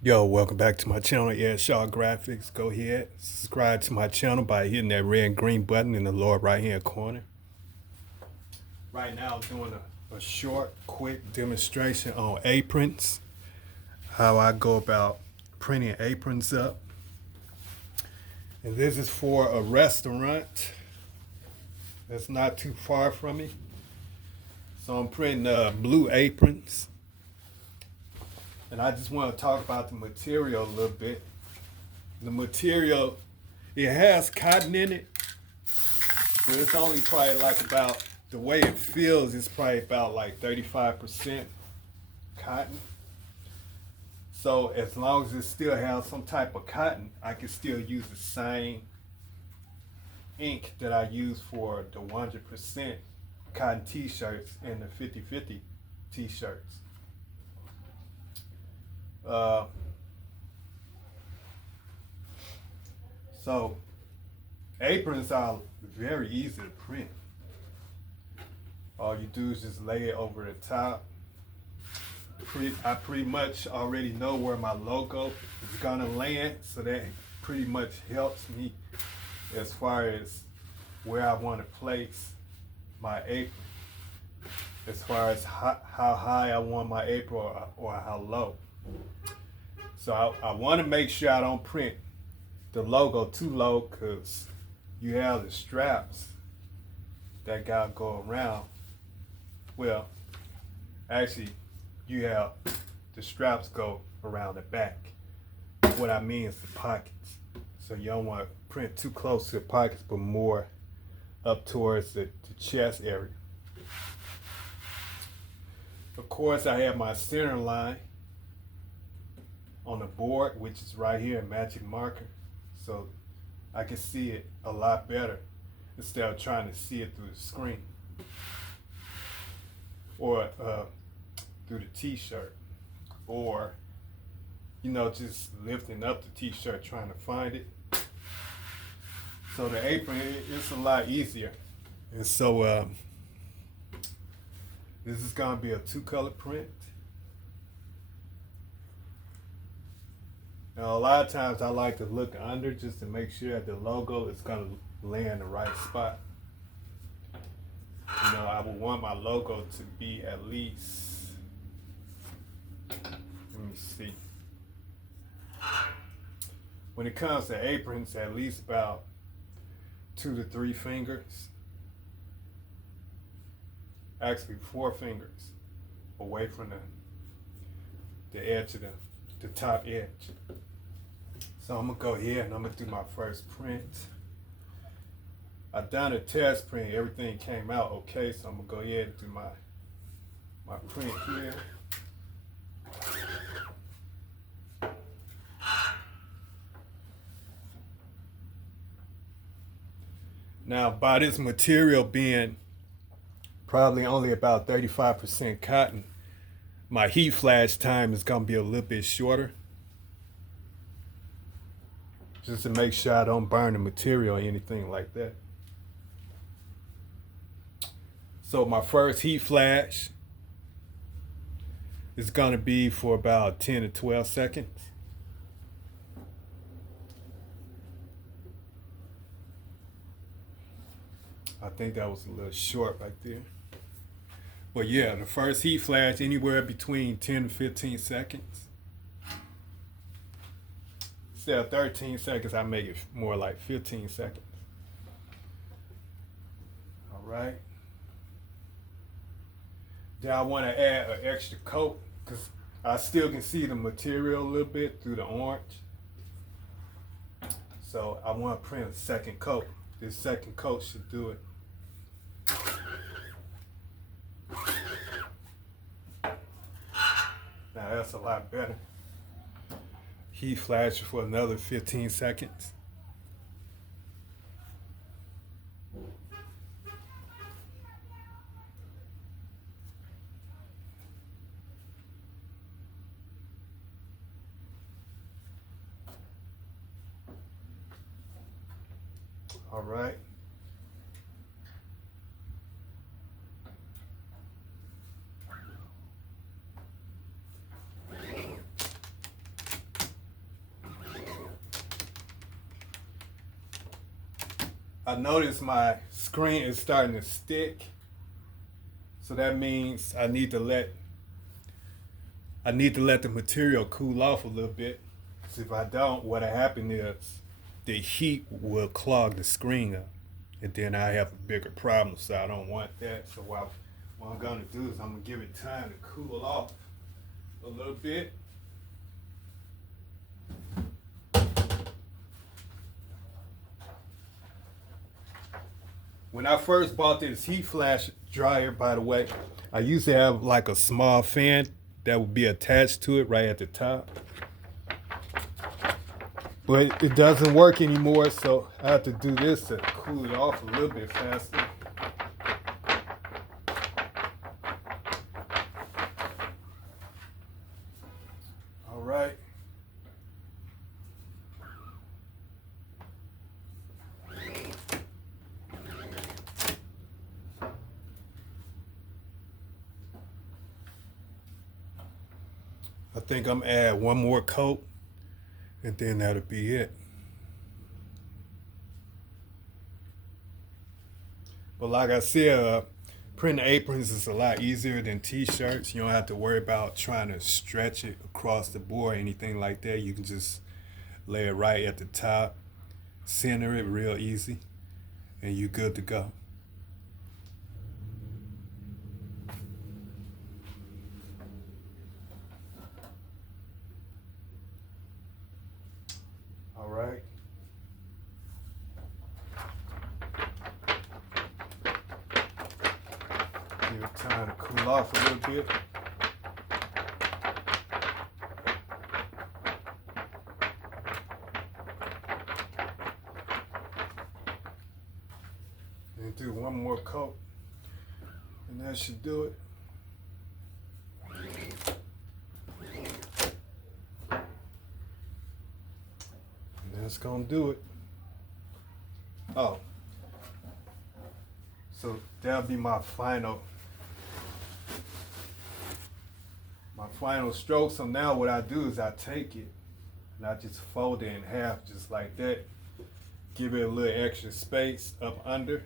Yo, welcome back to my channel, Shaw Graphics. Go ahead, subscribe to my channel by hitting that red and green button in the lower right hand corner. Right now, I'm doing a short, quick demonstration on aprons, how I go about printing aprons up. And this is for a restaurant that's not too far from me. So I'm printing blue aprons. And I just want to talk about the material a little bit. The material, it has cotton in it, but it's only probably like about, the way it feels, it's probably about like 35% cotton. So as long as it still has some type of cotton, I can still use the same ink that I use for the 100% cotton t-shirts and the 50/50 t-shirts. Uh, so aprons are very easy to print. All you do is just lay it over the top. I pretty much already know where my logo is gonna land, so that pretty much helps me as far as where I want to place my apron, as far as how high I want my apron or how low. So I want to make sure I don't print the logo too low, because you have the straps that gotta go around. Well, actually, you have the straps go around the back. What I mean is the pockets. So you don't want to print too close to the pockets, but more up towards the chest area. Of course, I have my center line on the board, which is right here in magic marker. So I can see it a lot better instead of trying to see it through the screen or through the t-shirt, or just lifting up the t-shirt trying to find it. So the apron, it's a lot easier. And so this is gonna be a 2-color print. Now a lot of times I like to look under just to make sure that the logo is gonna land in the right spot. I would want my logo to be at least, let me see. When it comes to aprons, at least about 2 to 3 fingers, actually 4 fingers away from the edge of the top edge. So I'm gonna go ahead and I'm gonna do my first print. I done a test print, everything came out okay, so I'm gonna go ahead and do my print here. Now, by this material being probably only about 35% cotton, my heat flash time is gonna be a little bit shorter, just to make sure I don't burn the material or anything like that. So my first heat flash is gonna be for about 10 to 12 seconds. I think that was a little short right there. But yeah, the first heat flash, anywhere between 10 to 15 seconds. Instead of 13 seconds, I make it more like 15 seconds. All right. Then I want to add an extra coat, because I still can see the material a little bit through the orange. So I want to print a second coat. This second coat should do it. Now that's a lot better. Heat flash for another 15 seconds. All right. I notice my screen is starting to stick. So that means I need to let the material cool off a little bit. Because if I don't, what'll happen is the heat will clog the screen up. And then I have a bigger problem, so I don't want that. So what I'm gonna do is I'm gonna give it time to cool off a little bit. When I first bought this heat flash dryer, by the way, I used to have like a small fan that would be attached to it right at the top. But it doesn't work anymore, so I have to do this to cool it off a little bit faster. All right. I think I'm gonna add one more coat, and then that'll be it. But like I said, printing aprons is a lot easier than t-shirts. You don't have to worry about trying to stretch it across the board or anything like that. You can just lay it right at the top, center it real easy, and you're good to go. All right. Give it time to cool off a little bit. And do one more coat, and that should do it. And that's gonna do it. Oh, so that'll be my final stroke. So now what I do is I take it and I just fold it in half just like that. Give it a little extra space up under.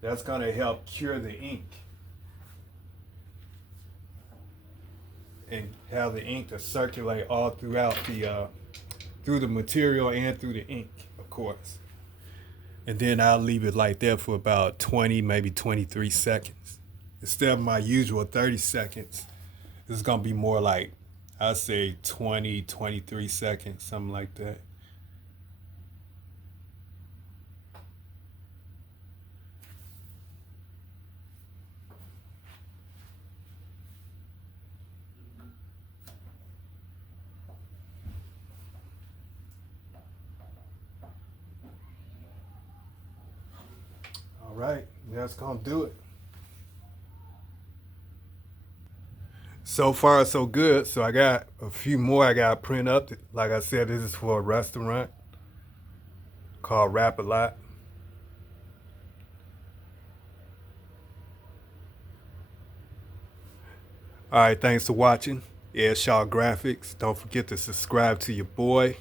That's gonna help cure the ink and have the ink to circulate all throughout through the material and through the ink, of course. And then I'll leave it like that for about 20, maybe 23 seconds. Instead of my usual 30 seconds, this is gonna be more like, I'd say 20, 23 seconds, something like that. All right, that's gonna do it. So far, so good. So I got a few more I got to print up. Like I said, this is for a restaurant called Rap A Lot. All right, thanks for watching. Yeah, Shaw Graphics. Don't forget to subscribe to your boy.